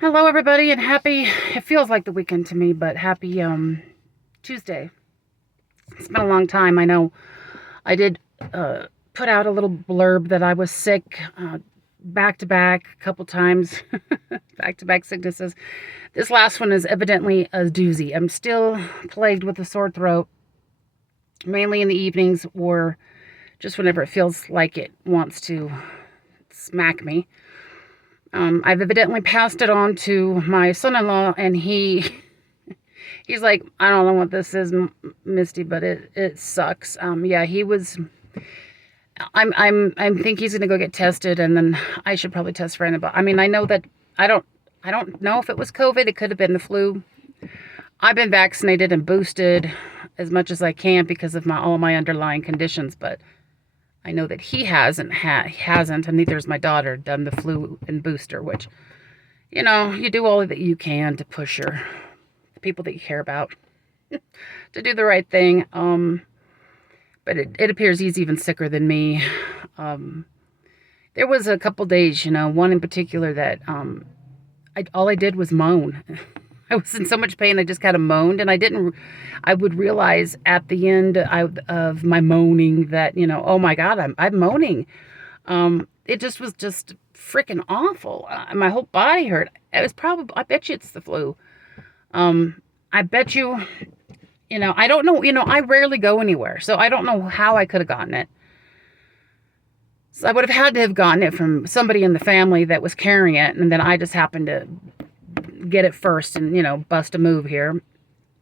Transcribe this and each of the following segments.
Hello, everybody, and it feels like the weekend to me, but happy Tuesday. It's been a long time. I know I did put out a little blurb that I was sick back to back a couple times, back to back sicknesses. This last one is evidently a doozy. I'm still plagued with a sore throat, mainly in the evenings or just whenever it feels like it wants to smack me. I've evidently passed it on to my son-in-law, and he's like, I don't know what this is, Misty, but it sucks. Yeah, he was. I think he's gonna go get tested, and then I should probably test for antibiotics. I mean, I know that I don't know if it was COVID. It could have been the flu. I've been vaccinated and boosted as much as I can because of all my underlying conditions, but I know that he hasn't, and neither has my daughter, done the flu and booster, which, you do all that you can to push the people that you care about to do the right thing. But it appears he's even sicker than me. There was a couple days, one in particular that all I did was moan. I was in so much pain, I just kind of moaned, and I would realize at the end of my moaning that, oh my God, I'm moaning. It just was just freaking awful. My whole body hurt. I bet you it's the flu. I bet you, I don't know, I rarely go anywhere, so I don't know how I could have gotten it. So I would have had to have gotten it from somebody in the family that was carrying it, and then I just happened to get it first and, bust a move here.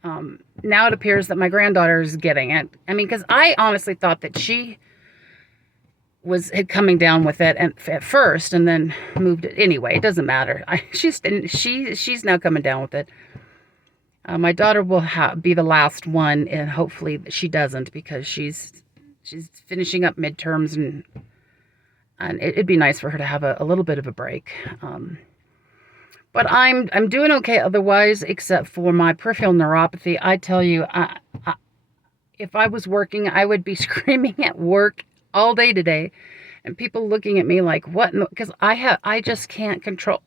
Now it appears that my granddaughter is getting it. I mean, because I honestly thought that she had coming down with it at first and then moved it. Anyway, it doesn't matter. She's now coming down with it. My daughter will be the last one, and hopefully she doesn't, because she's finishing up midterms, and it'd be nice for her to have a little bit of a break. But I'm doing okay otherwise, except for my peripheral neuropathy. I tell you, if I was working, I would be screaming at work all day today, and people looking at me like, what? Because I just can't control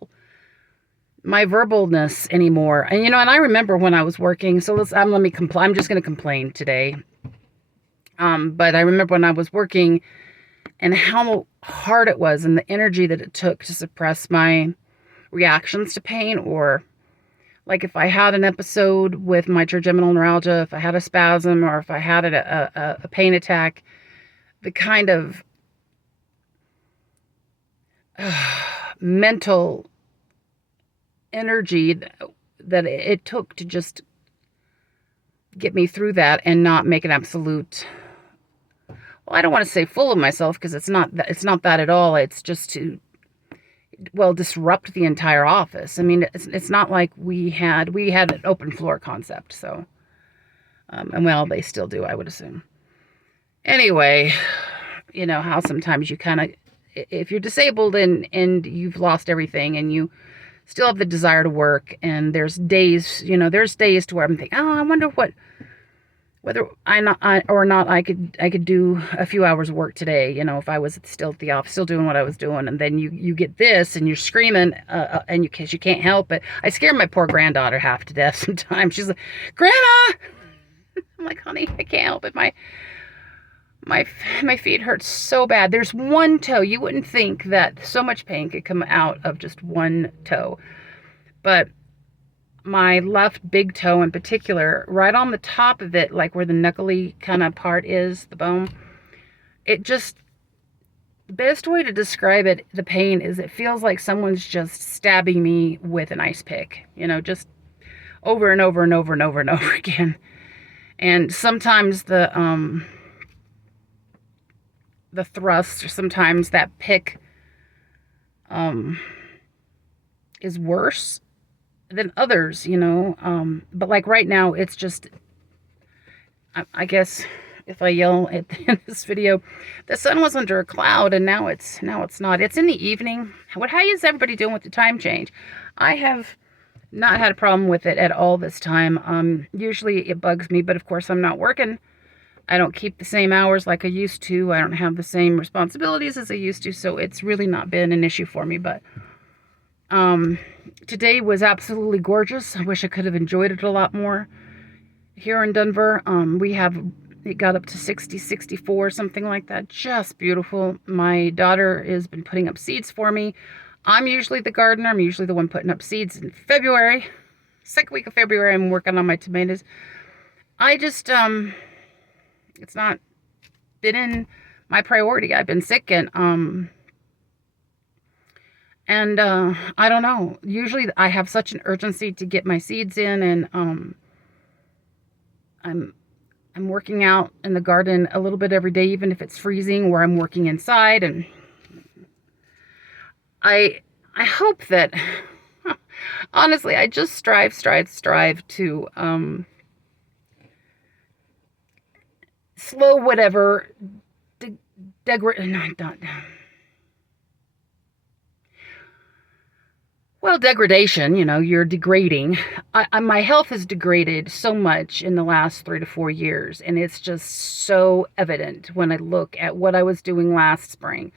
my verbalness anymore. And I remember when I was working. So let me complain. I'm just going to complain today. But I remember when I was working and how hard it was, and the energy that it took to suppress my reactions to pain, or like if I had an episode with my trigeminal neuralgia, if I had a spasm, or if I had a pain attack, the kind of mental energy that it took to just get me through that and not make an absolute, well, I don't want to say full of myself, because it's not that at all. It's just to disrupt the entire office. I mean, it's not like we had an open floor concept, so and they still do, I would assume. Anyway, how sometimes you kind of, if you're disabled and you've lost everything and you still have the desire to work, and there's days to where I'm thinking, oh, I wonder whether I could do a few hours of work today, if I was still at the office, still doing what I was doing. And then you get this, and you're screaming, and because you can't help it. I scare my poor granddaughter half to death sometimes. She's like, Grandma! I'm like, honey, I can't help it. My feet hurt so bad. There's one toe. You wouldn't think that so much pain could come out of just one toe. But my left big toe in particular, right on the top of it, like where the knuckly kind of part is, the bone, the best way to describe it, the pain, is it feels like someone's just stabbing me with an ice pick, just over and over and over and over and over again. And sometimes the thrust, or sometimes that pick is worse than others, but like right now, it's just, I guess if I yell at the end of this video, the sun was under a cloud, and now it's not. It's in the evening. How is everybody doing with the time change? I have not had a problem with it at all this time. Usually it bugs me, but of course I'm not working. I don't keep the same hours like I used to. I don't have the same responsibilities as I used to, so it's really not been an issue for me. But Today was absolutely gorgeous. I wish I could have enjoyed it a lot more. Here in Denver, it got up to 60, 64, something like that. Just beautiful. My daughter has been putting up seeds for me. I'm usually the gardener. I'm usually the one putting up seeds in February. Second week of February, I'm working on my tomatoes. I just, it's not been in my priority. I've been sick and I don't know. Usually I have such an urgency to get my seeds in, and I'm working out in the garden a little bit every day, even if it's freezing, where I'm working inside, and I hope that honestly, I just strive to slow whatever degradation, you're degrading. My health has degraded so much in the last 3 to 4 years, and it's just so evident when I look at what I was doing last spring,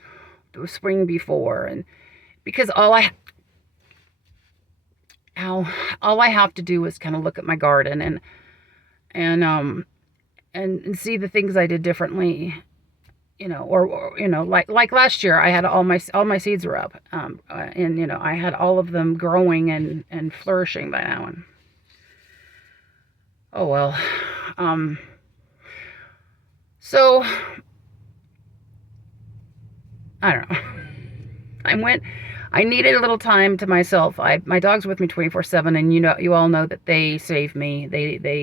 the spring before, and because all I have to do is kind of look at my garden and and see the things I did differently, or like last year, I had all my seeds were up, and I had all of them growing and flourishing by now, and oh well. So I don't know. I needed a little time to myself. My dog's with me 24/7, and you all know that they save me.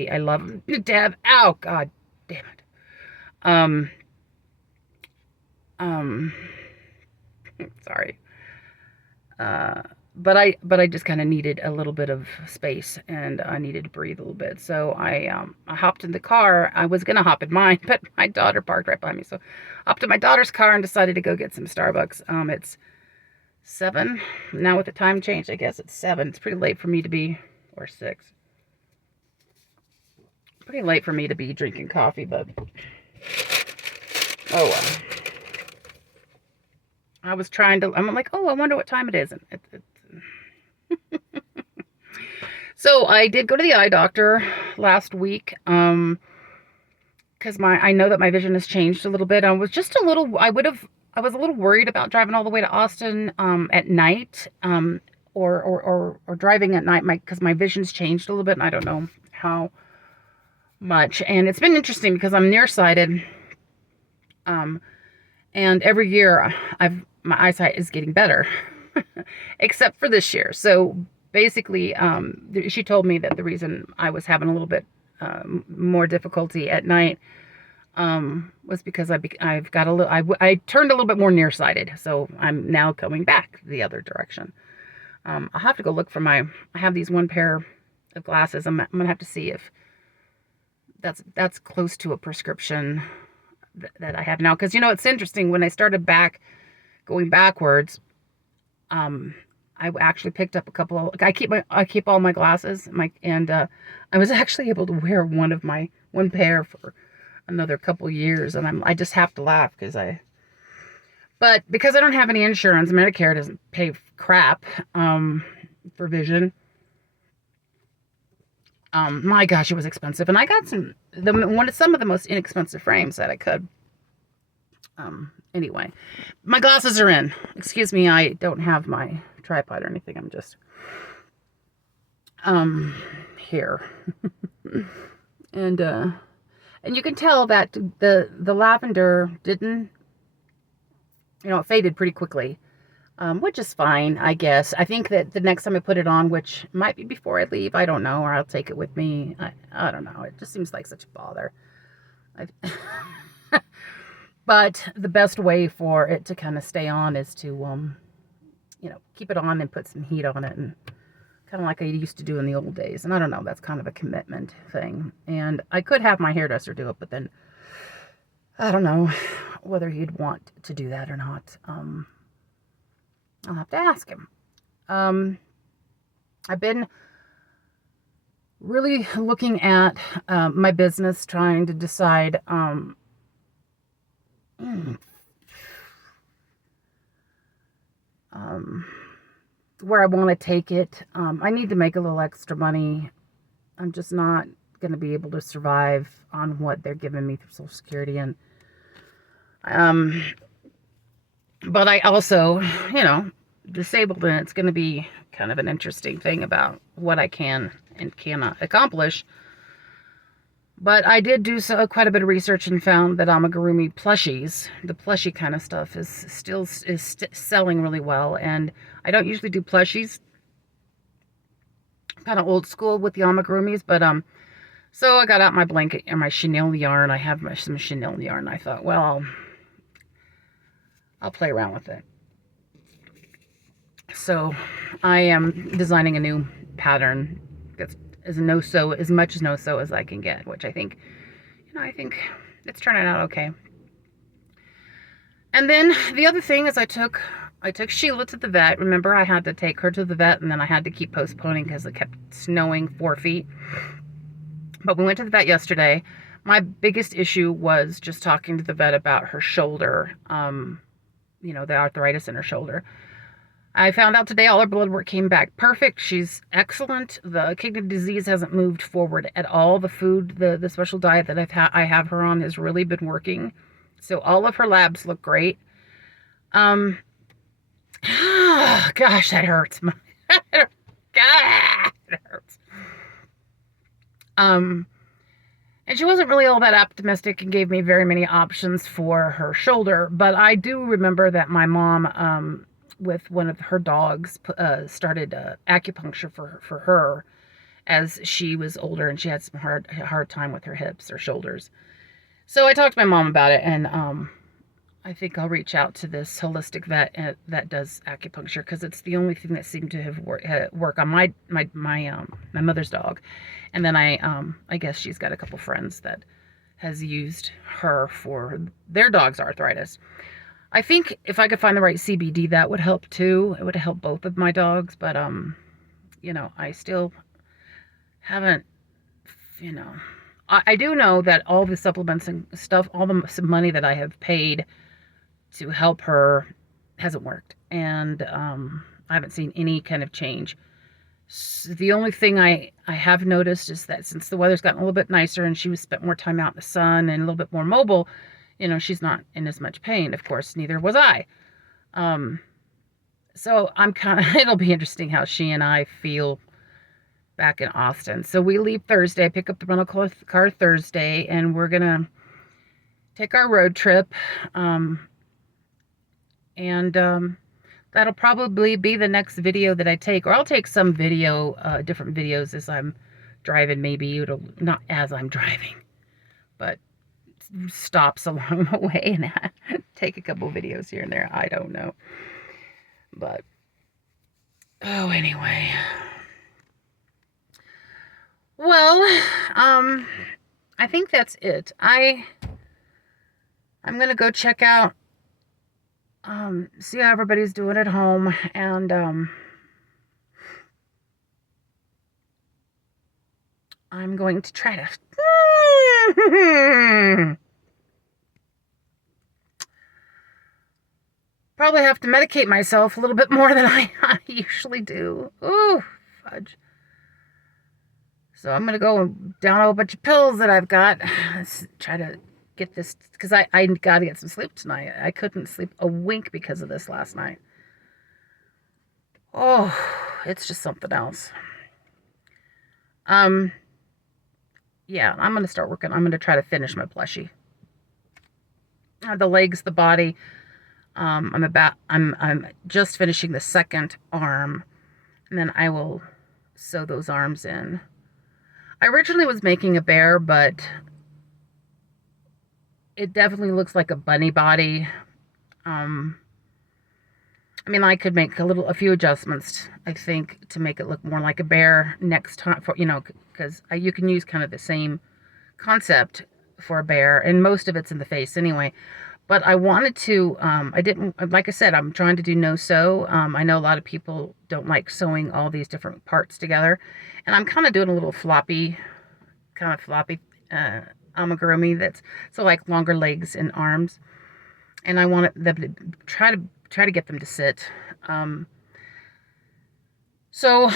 I love them to death. Ow, God damn it. Um, um, sorry. But I just kind of needed a little bit of space, and I needed to breathe a little bit. So I hopped in the car. I was gonna hop in mine, but my daughter parked right behind me. So I hopped in my daughter's car and decided to go get some Starbucks. It's 7 now with the time change. I guess it's 7. It's pretty late for me to be, or 6. Pretty late for me to be drinking coffee, but oh well. I'm like, oh, I wonder what time it is. And so I did go to the eye doctor last week, because I know that my vision has changed a little bit. I was a little worried about driving all the way to Austin at night, or driving at night, because my vision's changed a little bit, and I don't know how much. And it's been interesting because I'm nearsighted, and every year my eyesight is getting better, except for this year. So basically, she told me that the reason I was having a little bit more difficulty at night was because I've got a little, I turned a little bit more nearsighted, so I'm now coming back the other direction. I'll have to go look for I have these one pair of glasses. I'm gonna have to see if that's close to a prescription that I have now, because it's interesting. When I started going backwards, I actually picked up a couple. I keep all my glasses, and I was actually able to wear one pair for another couple years, and I just have to laugh but because I don't have any insurance, Medicare doesn't pay crap for vision. My gosh, it was expensive, and I got some of the most inexpensive frames that I could. Anyway, my glasses are in. Excuse me, I don't have my tripod or anything. I'm just here. And you can tell that the lavender didn't, it faded pretty quickly, which is fine, I guess. I think that the next time I put it on, which might be before I leave, I don't know, or I'll take it with me. I don't know. It just seems like such a bother. But the best way for it to kind of stay on is to, keep it on and put some heat on it, and kind of like I used to do in the old days. And I don't know, that's kind of a commitment thing. And I could have my hairdresser do it, but then I don't know whether he'd want to do that or not. I'll have to ask him. I've been really looking at my business, trying to decide where I want to take it. I need to make a little extra money. I'm just not going to be able to survive on what they're giving me through Social Security. And, but I also, disabled, and it's going to be kind of an interesting thing about what I can and cannot accomplish. But I did do quite a bit of research and found that amigurumi plushies, the plushie kind of stuff, is still selling really well. And I don't usually do plushies, kind of old school with the amigurumis, but so I got out my blanket and my chenille yarn. I have some chenille yarn. I thought, well, I'll play around with it. So I am designing a new pattern that's as much no-sew as I can get, which I think it's turning out okay. And then the other thing is I took Sheila to the vet. Remember, I had to take her to the vet, and then I had to keep postponing because it kept snowing 4 feet. But we went to the vet yesterday. My biggest issue was just talking to the vet about her shoulder, the arthritis in her shoulder. I found out today all her blood work came back perfect. She's excellent. The kidney disease hasn't moved forward at all. The food, the special diet that I have her on has really been working. So all of her labs look great. Gosh, that hurts. God, it hurts. And she wasn't really all that optimistic and gave me very many options for her shoulder. But I do remember that my mom, with one of her dogs, started acupuncture for her as she was older, and she had some hard time with her hips or shoulders. So I talked to my mom about it, and I think I'll reach out to this holistic vet that does acupuncture, because it's the only thing that seemed to have work on my mother's dog. And then I guess she's got a couple friends that has used her for their dog's arthritis. I think if I could find the right CBD, that would help too. It would help both of my dogs, but I still haven't, I do know that all the supplements and stuff, all the money that I have paid to help her hasn't worked, and I haven't seen any kind of change. So the only thing I have noticed is that since the weather's gotten a little bit nicer and she was spent more time out in the sun and a little bit more mobile, she's not in as much pain. Of course, neither was I. So it'll be interesting how she and I feel back in Austin. So we leave Thursday, pick up the rental car Thursday, and we're gonna take our road trip. That'll probably be the next video that I take, or I'll take some different videos as I'm driving. Maybe it'll not as I'm driving, but stops along the way and take a couple videos here and there. I don't know, but anyway. Well, I think that's it. I'm gonna go check out, see how everybody's doing at home, and I'm going to try to probably have to medicate myself a little bit more than I usually do. Ooh, fudge. So I'm going to go down a whole bunch of pills that I've got. Let's try to get this, because I got to get some sleep tonight. I couldn't sleep a wink because of this last night. Oh, it's just something else. Yeah, I'm going to start working. I'm going to try to finish my plushie. The legs, the body. I'm just finishing the second arm, and then I will sew those arms in. I originally was making a bear, but it definitely looks like a bunny body. I mean, I could make a few adjustments, I think, to make it look more like a bear next time, because you can use kind of the same concept for a bear, and most of it's in the face anyway. But I wanted to, like I said, I'm trying to do no-sew. I know a lot of people don't like sewing all these different parts together. And I'm kind of doing a little floppy amigurumi that's, so like longer legs and arms. And I want them to try to get them to sit. So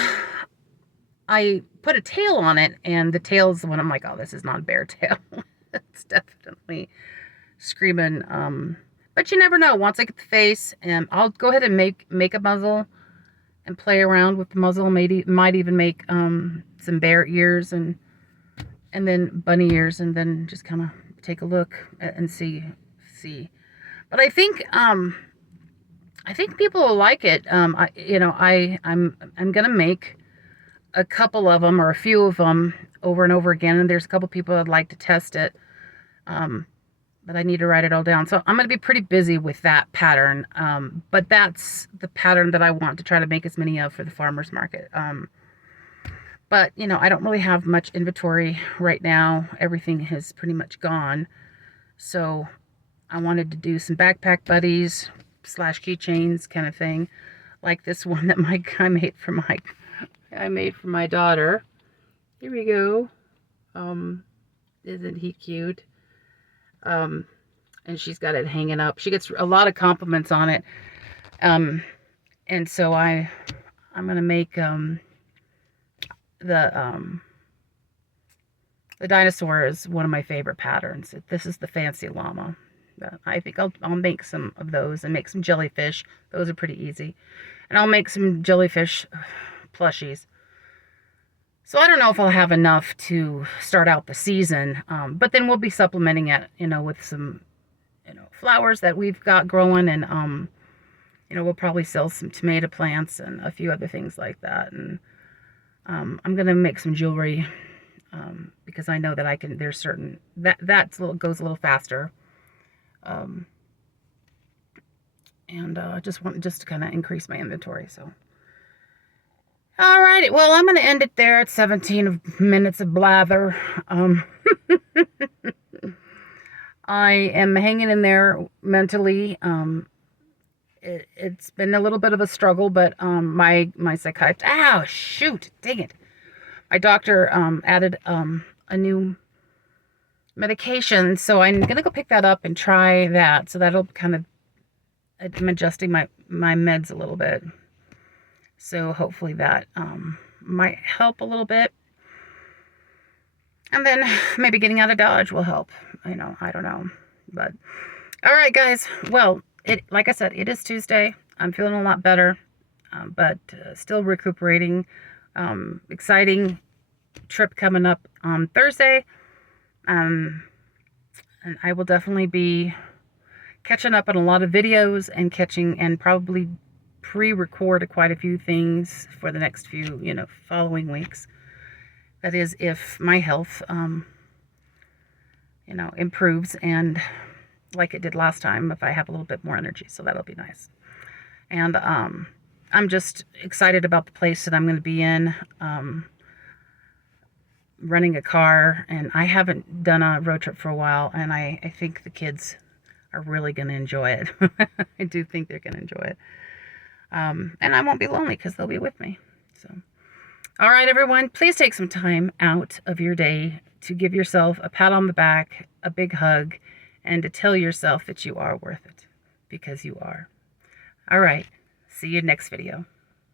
I put a tail on it, and the tail's the one I'm like, oh, this is not a bear tail. It's definitely screaming. But you never know. Once I get the face, and I'll go ahead and make a muzzle and play around with the muzzle. Maybe might even make some bear ears and then bunny ears, and then just kind of take a look and see. But I think people will like it. I'm gonna make a couple of them or a few of them over and over again, and there's a couple people that'd like to test it. But I need to write it all down. So I'm going to be pretty busy with that pattern. But that's the pattern that I want to try to make as many of for the farmer's market. But, I don't really have much inventory right now. Everything has pretty much gone. So I wanted to do some backpack buddies / keychains kind of thing. Like this one that I made for my daughter. Here we go. Isn't he cute? And she's got it hanging up. She gets a lot of compliments on it. And so I'm gonna make the dinosaur is one of my favorite patterns. This is the fancy llama. I think I'll make some of those and make some jellyfish. Those are pretty easy. And I'll make some jellyfish plushies. So I don't know if I'll have enough to start out the season, but then we'll be supplementing it, with some, flowers that we've got growing, and we'll probably sell some tomato plants and a few other things like that. And I'm gonna make some jewelry because I know that I can. There's certain goes a little faster, and just to kind of increase my inventory. So. All righty. Well, I'm going to end it there at 17 minutes of blather. I am hanging in there mentally. It's been a little bit of a struggle, but my psychiatrist... Ow, shoot, dang it. My doctor added a new medication, so I'm going to go pick that up and try that. So that'll kind of... I'm adjusting my meds a little bit. So hopefully that might help a little bit. And then maybe getting out of Dodge will help. I don't know. But, all right, guys. Well, like I said, it is Tuesday. I'm feeling a lot better, but still recuperating. Exciting trip coming up on Thursday. And I will definitely be catching up on a lot of videos and probably pre-record quite a few things for the next few, following weeks. That is, if my health, improves, and like it did last time, if I have a little bit more energy. So that'll be nice. And I'm just excited about the place that I'm going to be in, running a car. And I haven't done a road trip for a while, and I think the kids are really going to enjoy it. I do think they're going to enjoy it. And I won't be lonely because they'll be with me. So, all right, everyone, please take some time out of your day to give yourself a pat on the back, a big hug, and to tell yourself that you are worth it, because you are. All right, see you next video.